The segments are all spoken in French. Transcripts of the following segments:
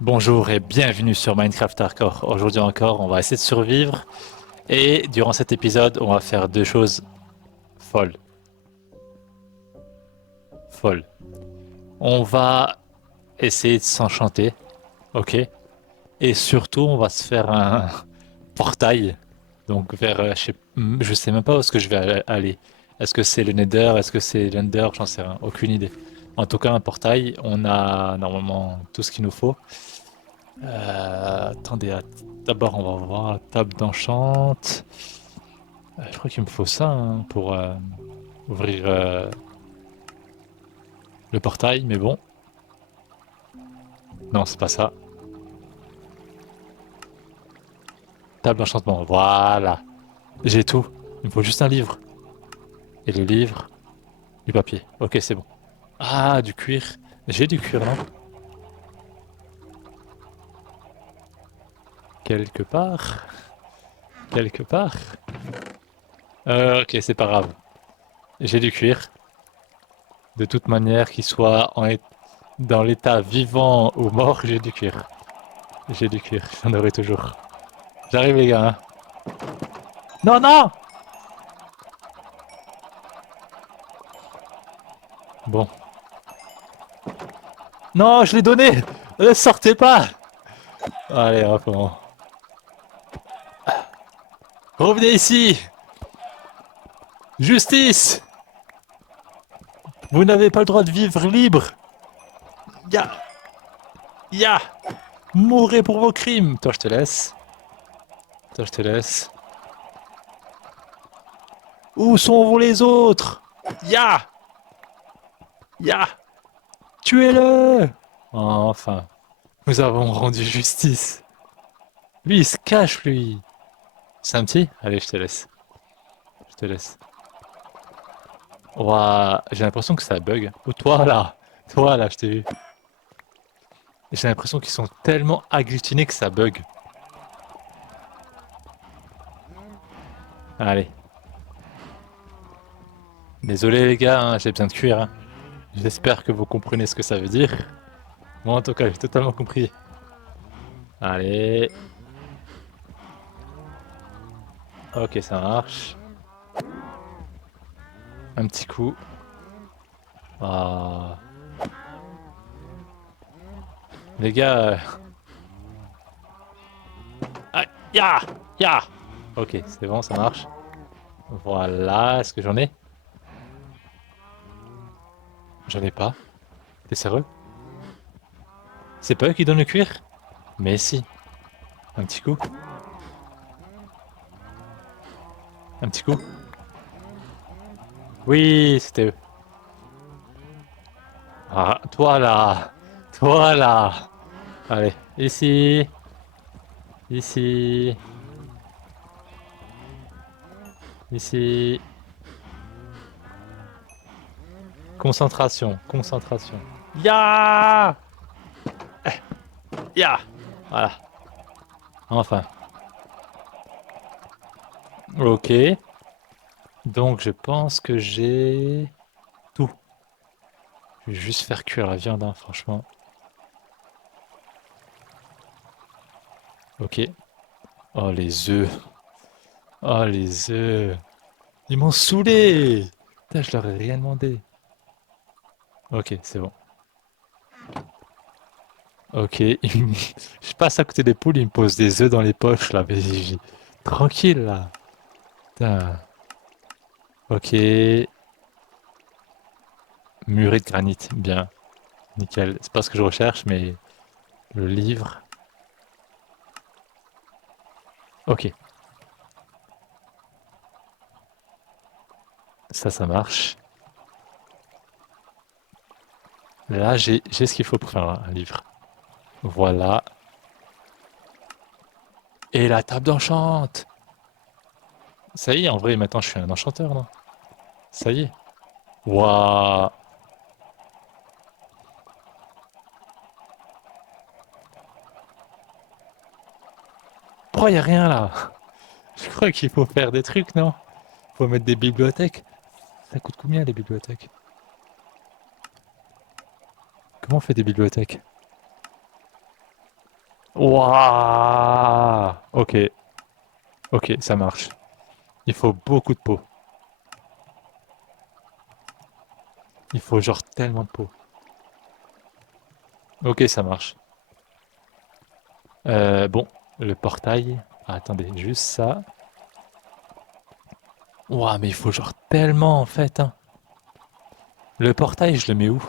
Bonjour et bienvenue sur Minecraft Hardcore. Aujourd'hui encore, on va essayer de survivre et durant cet épisode, on va faire deux choses folles. Folles. On va essayer de s'enchanter, ok? Et surtout, on va se faire un portail, donc vers, je sais même pas où est-ce que je vais aller. Est-ce que c'est le Nether? Est-ce que c'est l'Ender? J'en sais rien, aucune idée. En tout cas, un portail, on a normalement tout ce qu'il nous faut. Attendez, d'abord on va voir la table d'enchant. Je crois qu'il me faut ça hein, pour ouvrir le portail, mais bon. Non, c'est pas ça. Table d'enchantement, voilà. J'ai tout. Il me faut juste un livre. Et le livre, du papier. Ok, c'est bon. Ah, du cuir. J'ai du cuir, non? Quelque part. Quelque part. Ok, c'est pas grave. J'ai du cuir. De toute manière, qu'il soit dans l'état vivant ou mort, j'ai du cuir. J'ai du cuir, j'en aurai toujours. J'arrive les gars. Hein. Non, non. Bon. Non, je l'ai donné. Ne sortez pas. Allez, hop, revenez ici. Justice. Vous n'avez pas le droit de vivre libre. Ya. Ya. Mourrez pour vos crimes. Toi, je te laisse. Toi, je te laisse. Où sont les autres? Ya. Ya. Tuez-le. Enfin. Nous avons rendu justice. Lui, il se cache, lui. C'est un petit? Allez, je te laisse. Je te laisse. Ouah, j'ai l'impression que ça bug. Ou toi là, je t'ai vu. J'ai l'impression qu'ils sont tellement agglutinés que ça bug. Allez. Désolé les gars, hein, j'ai besoin de cuire. Hein. J'espère que vous comprenez ce que ça veut dire. Moi en tout cas, j'ai totalement compris. Allez. Ok, ça marche. Un petit coup. Ah. Les gars. Ah, ya! Ya! Ok, c'est bon, ça marche. Voilà, est-ce que j'en ai? J'en ai pas. T'es sérieux? C'est pas eux qui donnent le cuir? Mais si. Un petit coup. Un petit coup. Oui, c'était eux. Ah, toi là. Toi là. Allez, ici. Ici. Ici. Concentration. Concentration. Ya! Ya! Voilà. Enfin. Ok. Donc je pense que j'ai tout. Je vais juste faire cuire la viande, hein, franchement. Ok. Oh les œufs. Oh les œufs. Ils m'ont saoulé. Putain, je leur ai rien demandé. Ok, c'est bon. Ok. Je passe à côté des poules, ils me posent des œufs dans les poches là. Tranquille là. Putain. Ok. Murée de granit. Bien. Nickel. C'est pas ce que je recherche, mais le livre. Ok. Ça marche. Là, j'ai ce qu'il faut pour faire un livre. Voilà. Et la table d'enchante. Ça y est, en vrai, maintenant je suis un enchanteur, non? Ça y est. Waouh. Pourquoi y a rien là? Je crois qu'il faut faire des trucs, non? Faut mettre des bibliothèques. Ça coûte combien les bibliothèques? Comment on fait des bibliothèques? Waouh! Ok, ok, ça marche. Il faut beaucoup de peau. Il faut genre tellement de peau. Ok, ça marche. Bon, le portail. Ah, attendez, juste ça. Ouah, mais il faut genre tellement en fait, hein. Le portail, je le mets où?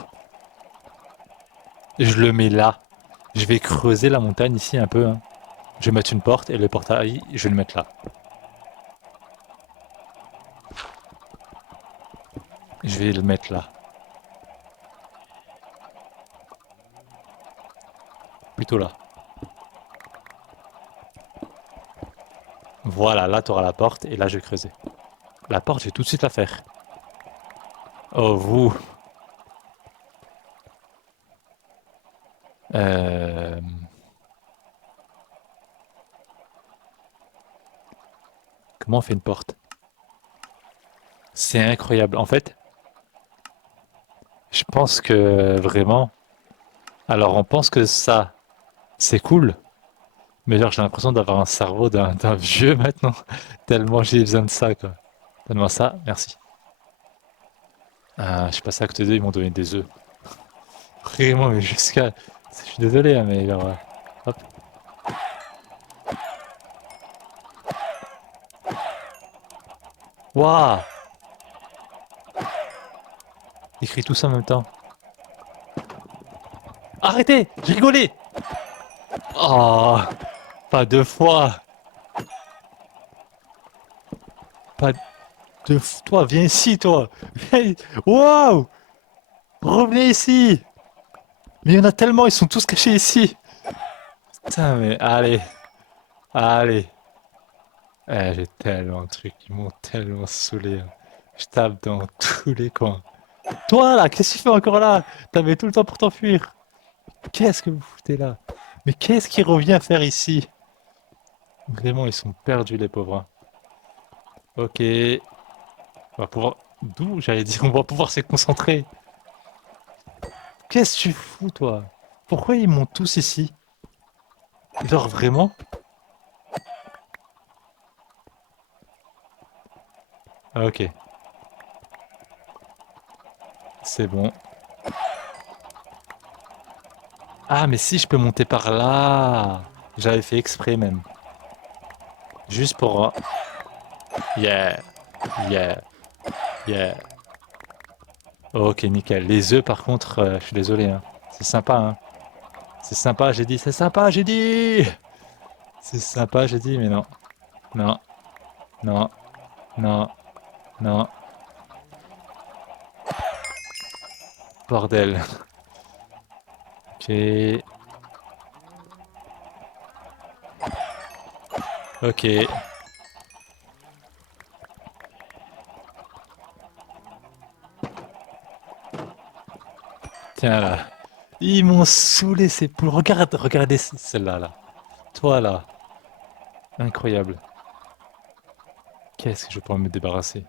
Je le mets là. Je vais creuser la montagne ici un peu, hein. Je vais mettre une porte et le portail, je vais le mettre là. Je vais le mettre là. Plutôt là. Voilà, là, tu auras la porte et là, je vais creuser. La porte, je vais tout de suite la faire. Oh, vous. Euh, Comment on fait une porte? C'est incroyable. En fait, je pense que vraiment. Alors, on pense que ça, c'est cool. Mais genre, j'ai l'impression d'avoir un cerveau d'un vieux maintenant. Tellement j'ai besoin de ça, quoi. Donne-moi ça, merci. Je suis passé à côté d'eux, ils m'ont donné des œufs. Vraiment, mais jusqu'à. Je suis désolé, hein, mais genre. Hop. Waouh! Écris tout ça en même temps. Arrêtez! J'ai rigolé! Oh! Pas deux fois! Pas deux fois! Toi, viens ici, toi! Viens. Waouh! Revenez ici! Mais il y en a tellement, ils sont tous cachés ici! Putain, mais allez! Allez! J'ai tellement de trucs qui m'ont tellement saoulé, hein. Je tape dans tous les coins. Toi là, qu'est-ce que tu fais encore là? T'avais tout le temps pour t'enfuir. Qu'est-ce que vous foutez là? Mais qu'est-ce qu'il revient faire ici? Vraiment, ils sont perdus les pauvres, hein. Ok, on va pouvoir. D'où j'allais dire, on va pouvoir se concentrer. Qu'est-ce que tu fous toi? Pourquoi ils montent tous ici? Genre vraiment? Ah, ok, c'est bon. Ah mais si je peux monter par là. J'avais fait exprès même. Juste pour. Yeah, yeah, yeah. Ok, nickel. Les œufs, par contre, je suis désolé, hein. C'est sympa, hein. C'est sympa, j'ai dit. C'est sympa, j'ai dit. C'est sympa, j'ai dit, mais non. Non, non, non, non. Bordel. Ok, ok. Tiens là. Ils m'ont saoulé ces poules. Regarde, regardez celle-là, là. Toi, là. Incroyable. Qu'est-ce que je pourrais me débarrasser?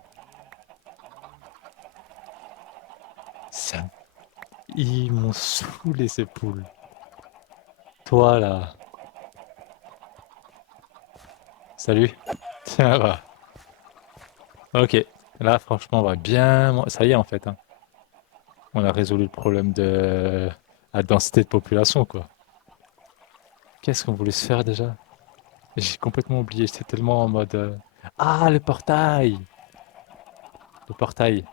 Ça... Ils m'ont saoulé ces poules. Toi, là. Salut. Tiens là. Ok. Là, franchement, on va bien. Ça y est, en fait, hein. On a résolu le problème de la densité de population, quoi. Qu'est-ce qu'on voulait se faire déjà? J'ai complètement oublié. J'étais tellement en mode. Ah, le portail! Le portail.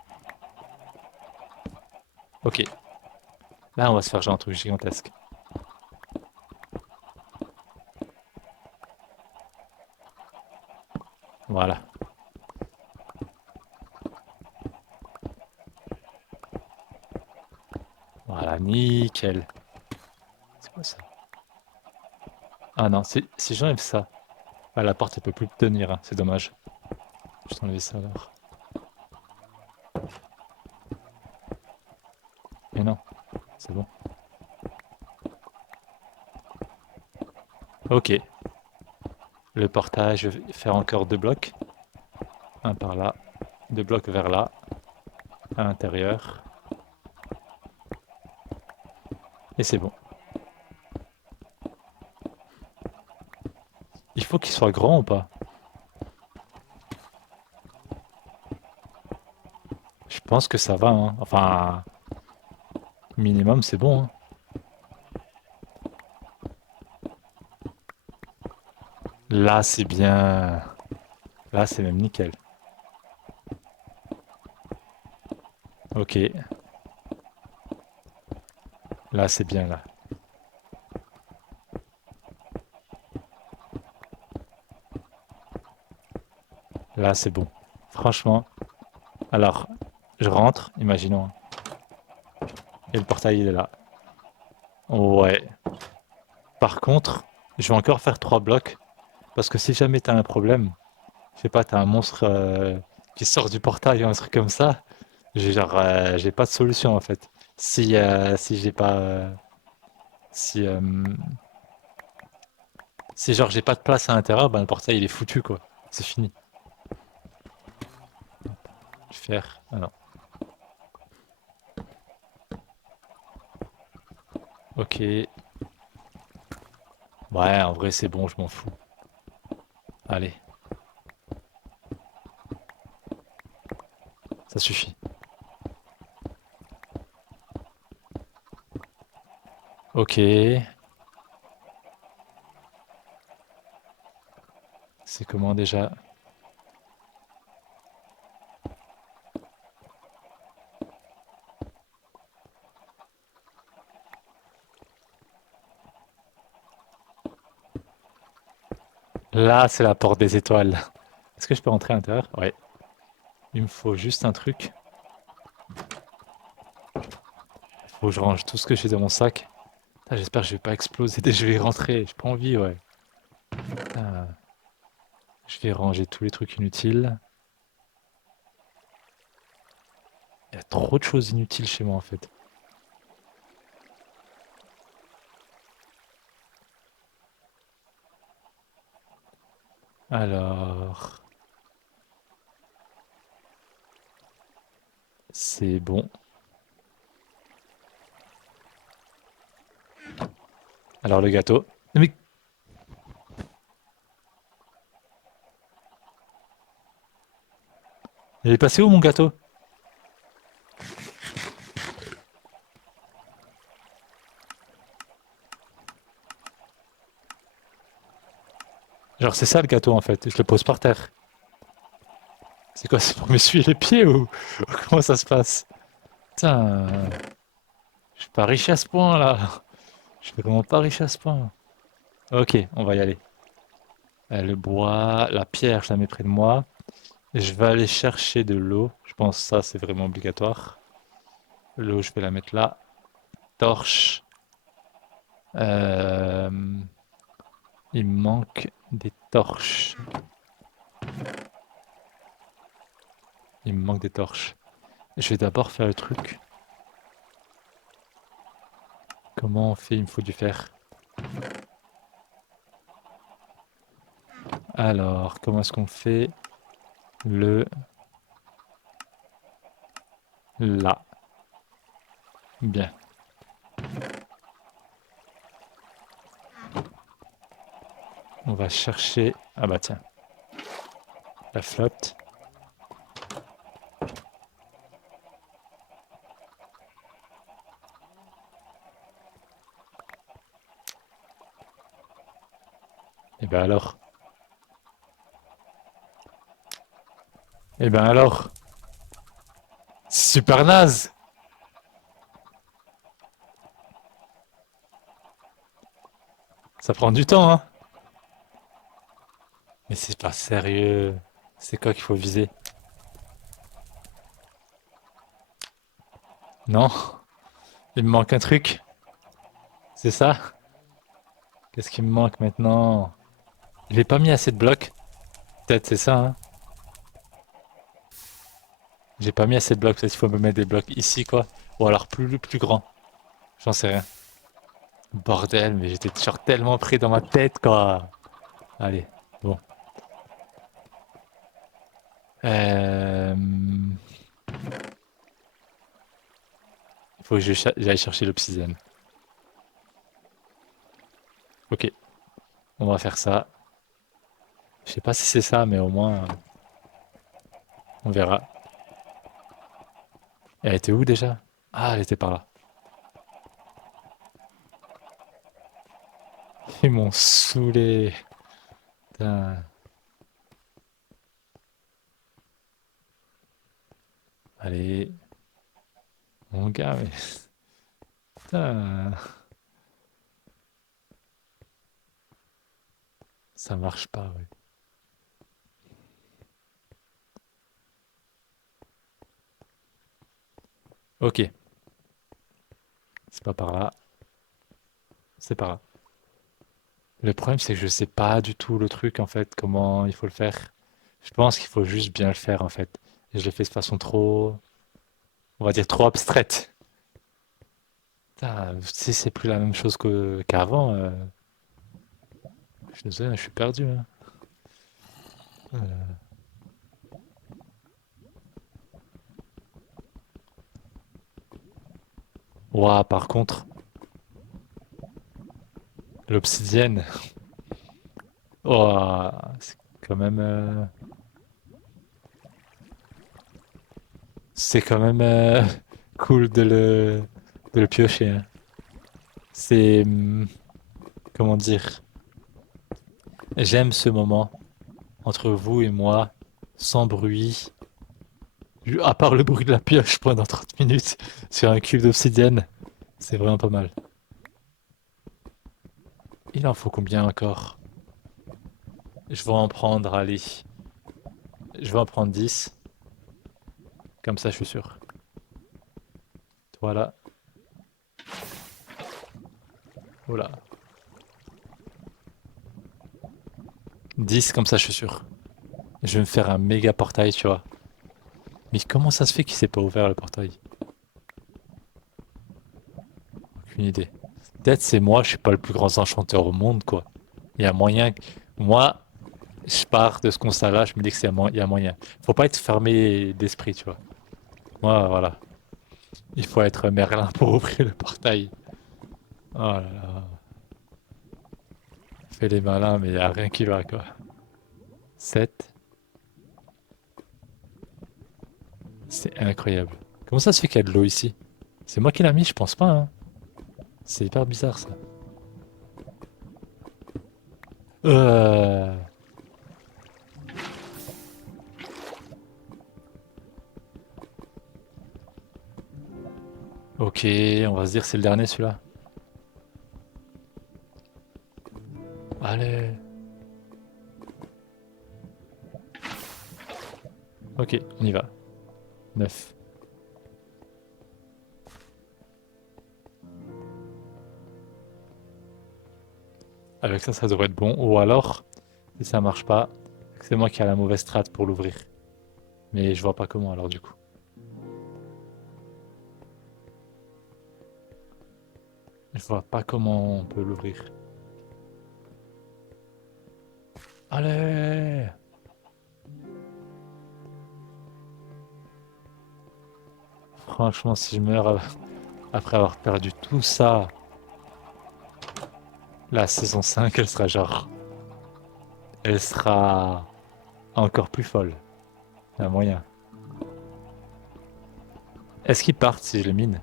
Ok. Là, on va se faire genre un truc gigantesque. Voilà. Voilà, nickel. C'est quoi ça? Ah non, si j'enlève ça. Ah, la porte, elle peut plus tenir, hein. C'est dommage. Je vais enlever ça alors. Mais non, c'est bon. Ok. Le portage, je vais faire encore deux blocs. Un par là. Deux blocs vers là. À l'intérieur. Et c'est bon. Il faut qu'il soit grand ou pas? Je pense que ça va, hein. Enfin, minimum, c'est bon, hein. Là, c'est bien. Là, c'est même nickel. Ok. Là, c'est bien, là. Là, c'est bon. Franchement. Alors, je rentre, imaginons. Et le portail, il est là. Ouais. Par contre, je vais encore faire 3 blocs. Parce que si jamais t'as un problème, je sais pas, t'as un monstre qui sort du portail ou un truc comme ça, j'ai pas de solution en fait. Si j'ai pas, si, si genre j'ai pas de place à l'intérieur, ben le portail il est foutu quoi. C'est fini. Faire, ah non. Ok. Ouais, en vrai c'est bon, je m'en fous. Allez, ça suffit. Ok. C'est comment déjà? Là, c'est la porte des étoiles. Est-ce que je peux rentrer à l'intérieur? Ouais. Il me faut juste un truc. Faut que je range tout ce que j'ai dans mon sac. Ah, j'espère que je vais pas exploser dès que je vais rentrer. J'ai pas envie, ouais. Ah, je vais ranger tous les trucs inutiles. Il y a trop de choses inutiles chez moi en fait. Alors, c'est bon. Alors le gâteau. Mais il est passé où mon gâteau? Genre c'est ça le gâteau en fait. Je le pose par terre. C'est quoi? C'est pour m'essuyer les pieds ou comment ça se passe? Putain, je suis pas riche à ce point là. Je suis vraiment pas riche à ce point. Ok, on va y aller. Le bois, la pierre, je la mets près de moi. Je vais aller chercher de l'eau. Je pense que ça c'est vraiment obligatoire. L'eau, je vais la mettre là. Torche. Euh, il me manque des torches. Il me manque des torches. Je vais d'abord faire le truc. Comment on fait? Il me faut du fer. Alors, comment est-ce qu'on fait le là? Bien. On va chercher. Ah bah tiens, la flotte. Et ben alors. Et ben alors. Super naze. Ça prend du temps, hein. Mais c'est pas sérieux. C'est quoi qu'il faut viser? Non? Il me manque un truc. C'est ça? Qu'est-ce qui me manque maintenant? J'ai pas mis assez de blocs. Peut-être c'est ça, hein. J'ai pas mis assez de blocs, peut-être qu'il faut me mettre des blocs ici, quoi. Ou alors plus grand. J'en sais rien. Bordel, mais j'étais genre tellement pris dans ma tête, quoi. Allez, bon. Euh... Il faut que j'aille chercher l'obsidienne. Ok, on va faire ça. Je sais pas si c'est ça, mais au moins, on verra. Elle était où déjà? Ah, elle était par là. Ils m'ont saoulé. Putain. Allez, mon gars, mais putain, ça marche pas, ouais. Ok, c'est pas par là, c'est par là. Le problème, c'est que je sais pas du tout le truc, en fait, comment il faut le faire. Je pense qu'il faut juste bien le faire, en fait. Et je l'ai fait de façon trop, on va dire, trop abstraite. Putain, si c'est plus la même chose qu'avant, je suis désolé, je suis perdu, hein. Euh, Ouah, par contre, l'obsidienne, ouah, c'est quand même, c'est quand même cool de le piocher, hein. C'est, comment dire, j'aime ce moment entre vous et moi, sans bruit, à part le bruit de la pioche pendant 30 minutes sur un cube d'obsidienne. C'est vraiment pas mal. Il en faut combien encore? Je vais en prendre, allez, je vais en prendre 10. Comme ça, je suis sûr. Voilà. Voilà. 10, comme ça, je suis sûr. Je vais me faire un méga portail, tu vois. Mais comment ça se fait qu'il s'est pas ouvert le portail? Aucune idée. Peut-être c'est moi, je suis pas le plus grand enchanteur au monde, quoi. Il y a moyen que... Moi, je pars de ce constat-là, je me dis que il y a moyen. Faut pas être fermé d'esprit, tu vois. Moi, voilà. Il faut être Merlin pour ouvrir le portail. Oh là là. Fais les malins, mais il y a rien qui va, quoi. 7. C'est incroyable. Comment ça se fait qu'il y a de l'eau ici? C'est moi qui l'ai mis, je pense pas, hein. C'est hyper bizarre, ça. Euh... Ok, on va se dire que c'est le dernier, celui-là. Allez. Ok, on y va. 9. Avec ça, ça devrait être bon. Ou alors, si ça marche pas, c'est moi qui ai la mauvaise strat pour l'ouvrir. Mais je vois pas comment alors du coup. Je vois pas comment on peut l'ouvrir. Allez! Franchement, si je meurs après avoir perdu tout ça, la saison 5, elle sera genre... Elle sera encore plus folle. Il y a moyen. Est-ce qu'ils partent si je les mine?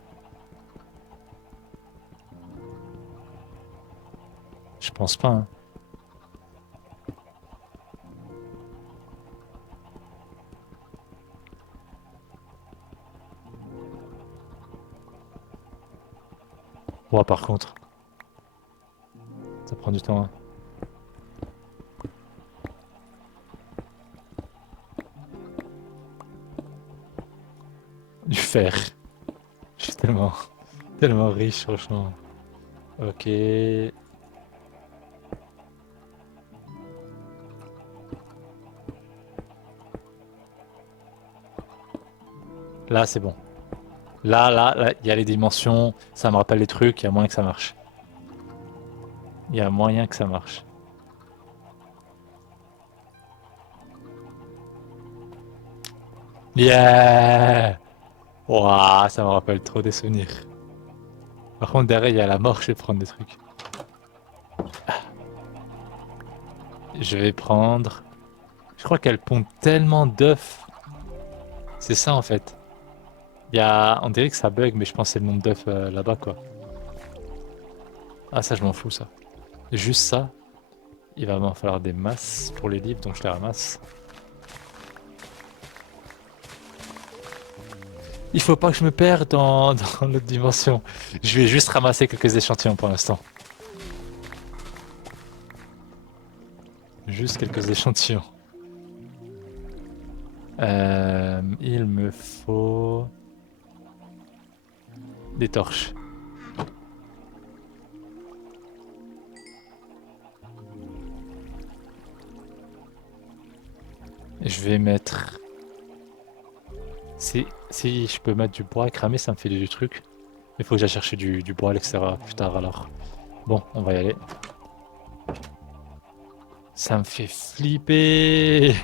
Je pense pas, hein. Ouais, par contre, ça prend du temps, hein. Du fer. Je suis tellement riche, franchement. Ok. Là, c'est bon. Là, il y a les dimensions, ça me rappelle les trucs, il y a moyen que ça marche. Il y a moyen que ça marche. Yeah! Ouah, ça me rappelle trop des souvenirs. Par contre, derrière, il y a la mort, je vais prendre des trucs. Je vais prendre... Je crois qu'elle pond tellement d'œufs. C'est ça en fait. On dirait que ça bug, mais je pense que c'est le nombre d'œufs là-bas quoi. Ah ça je m'en fous ça. Juste ça, il va m'en falloir des masses pour les livres, donc je les ramasse. Il faut pas que je me perde dans l'autre dimension. Je vais juste ramasser quelques échantillons pour l'instant. Juste quelques échantillons. Il me faut des torches. Et je vais mettre... Si je peux mettre du bois à cramer, ça me fait du truc. Il faut que j'aille chercher du bois à l'extérieur plus tard alors. Bon, on va y aller. Ça me fait flipper.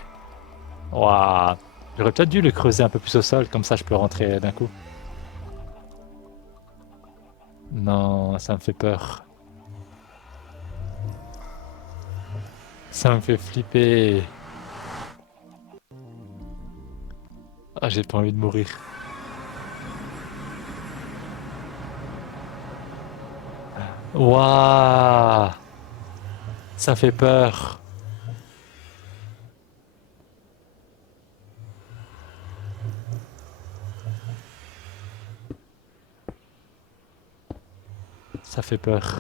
Waouh. J'aurais peut-être dû le creuser un peu plus au sol, comme ça je peux rentrer d'un coup. Non, ça me fait peur. Ça me fait flipper. Ah, j'ai pas envie de mourir. Waouh. Ça fait peur. Ça fait peur.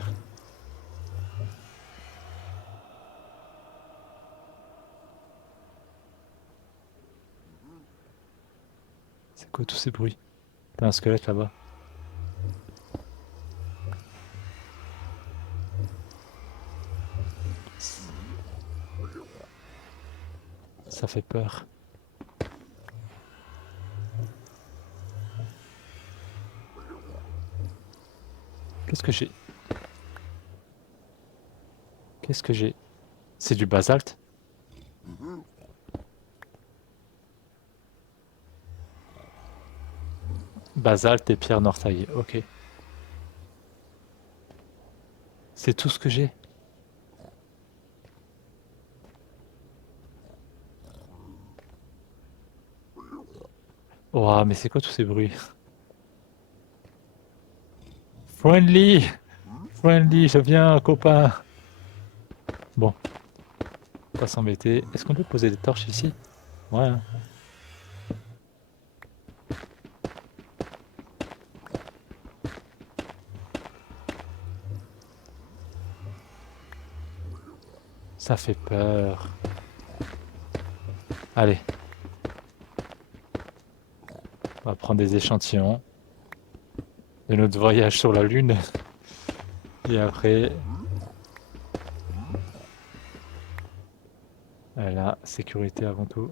C'est quoi tous ces bruits? T'as un squelette là-bas. Ça fait peur. Qu'est-ce que j'ai? Qu'est-ce que j'ai? C'est du basalte? Basalte et pierre noire taillée, ok. C'est tout ce que j'ai. Ouah, mais c'est quoi tous ces bruits? Friendly! Friendly, je viens, copain! Bon, pas s'embêter. Est-ce qu'on peut poser des torches ici? Ouais, hein. Ça fait peur. Allez, on va prendre des échantillons de notre voyage sur la Lune. Et après, la sécurité avant tout.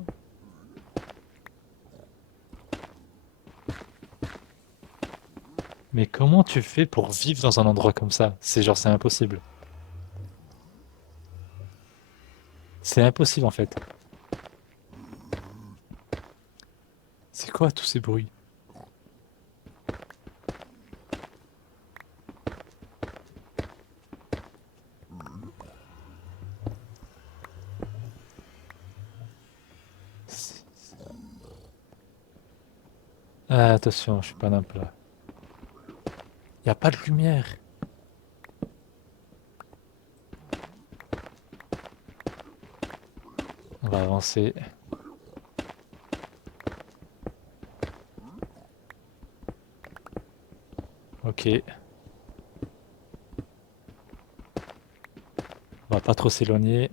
Mais comment tu fais pour vivre dans un endroit comme ça? C'est genre, c'est impossible. C'est impossible en fait. C'est quoi tous ces bruits? Ah, attention, je suis pas d'un plat. Y a pas de lumière. On va avancer. Ok. On va pas trop s'éloigner.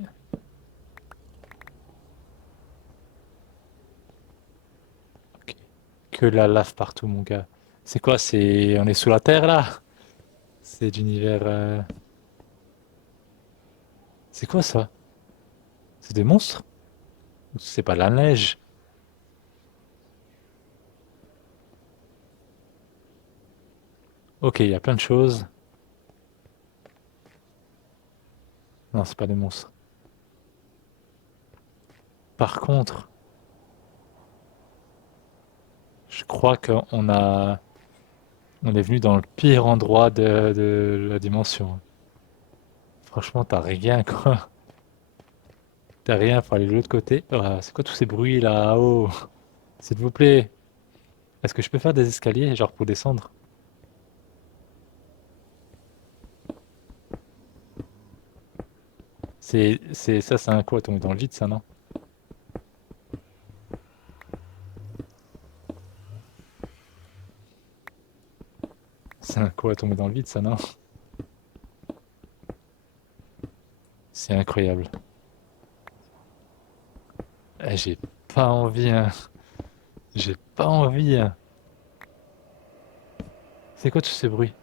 Ok. Que la lave partout, mon gars. C'est quoi? On est sous la terre là? C'est d'univers. C'est quoi ça? C'est des monstres? Ou c'est pas de la neige? Ok, il y a plein de choses. Non, c'est pas des monstres. Par contre, je crois on est venu dans le pire endroit de la dimension. Franchement, t'as rien quoi. T'as rien pour aller de l'autre côté. Ah, c'est quoi tous ces bruits là? Oh, s'il vous plaît. Est-ce que je peux faire des escaliers, genre pour descendre? C'est un quoi, tomber dans le vide, ça, non? C'est un quoi, tomber dans le vide, ça, non? C'est incroyable. J'ai pas envie, hein. J'ai pas envie, hein. C'est quoi tous ces bruits?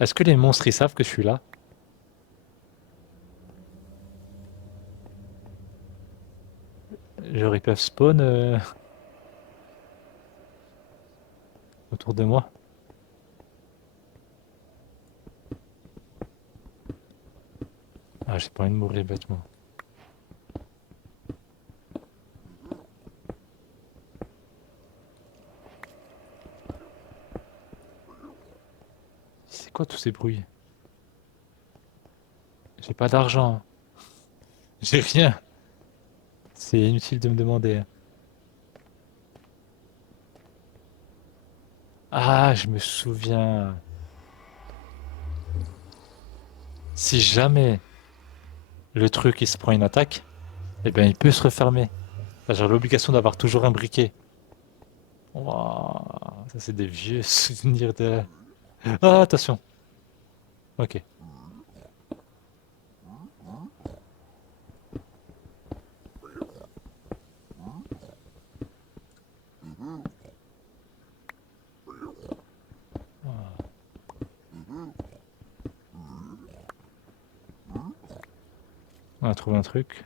Est-ce que les monstres ils savent que je suis là? Genre ils peuvent spawn autour de moi? Ah, j'ai pas envie de mourir bêtement. C'est quoi tous ces bruits? J'ai pas d'argent. J'ai rien. C'est inutile de me demander. Ah, je me souviens. Si jamais le truc il se prend une attaque, eh bien il peut se refermer. Enfin, j'ai l'obligation d'avoir toujours un briquet. Ouah, ça c'est des vieux souvenirs de... Ah, attention. Ok. On a trouvé un truc.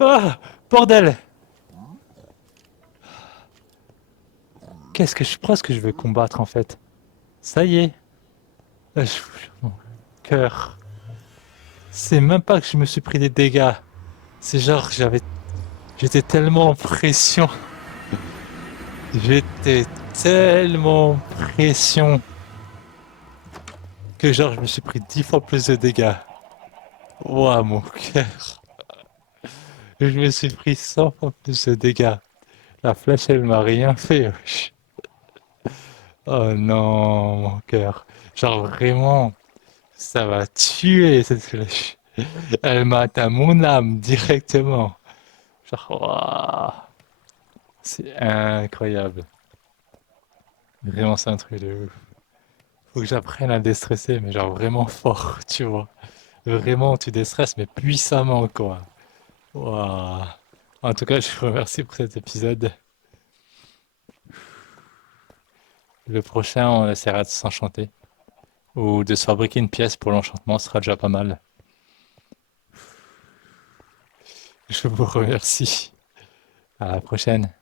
Ah, bordel! Qu'est-ce que je pense que je veux combattre en fait? Ça y est. Mon cœur. C'est même pas que je me suis pris des dégâts. C'est genre j'étais tellement en pression. J'étais tellement en pression que genre je me suis pris 10 fois plus de dégâts. Ouah, mon cœur. Je me suis pris 100 fois plus de dégâts. La flèche, elle m'a rien fait, wesh. Oh non, mon cœur. Genre vraiment, ça va tuer cette flèche. Elle m'a atteint mon âme directement. Genre, ouah, c'est incroyable. Vraiment, c'est un truc de ouf. Faut que j'apprenne à déstresser, mais genre vraiment fort, tu vois. Vraiment, tu déstresses, mais puissamment, quoi. Ouah. En tout cas, je vous remercie pour cet épisode. Le prochain, on essaiera de s'enchanter. Ou de se fabriquer une pièce pour l'enchantement, ce sera déjà pas mal. Je vous remercie. À la prochaine.